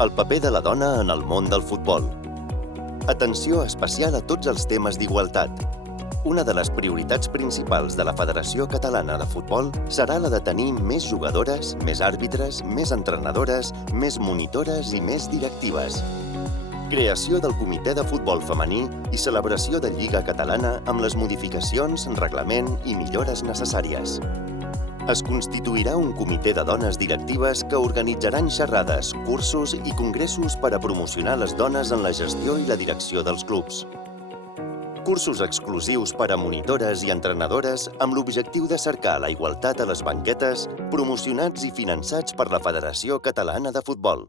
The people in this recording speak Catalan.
El paper de la dona en el món del futbol. Atenció especial a tots els temes d'igualtat. Una de les prioritats principals de la Federació Catalana de Futbol serà la de tenir més jugadores, més àrbitres, més entrenadores, més monitores i més directives. Creació del Comitè de Futbol Femení i celebració de Lliga Catalana amb les modificacions, reglament i millores necessàries. Es constituirà un comitè de dones directives que organitzaran xerrades, cursos i congressos per a promocionar les dones en la gestió i la direcció dels clubs. Cursos exclusius per a monitores i entrenadores amb l'objectiu de cercar la igualtat a les banquetes, promocionats i finançats per la Federació Catalana de Futbol.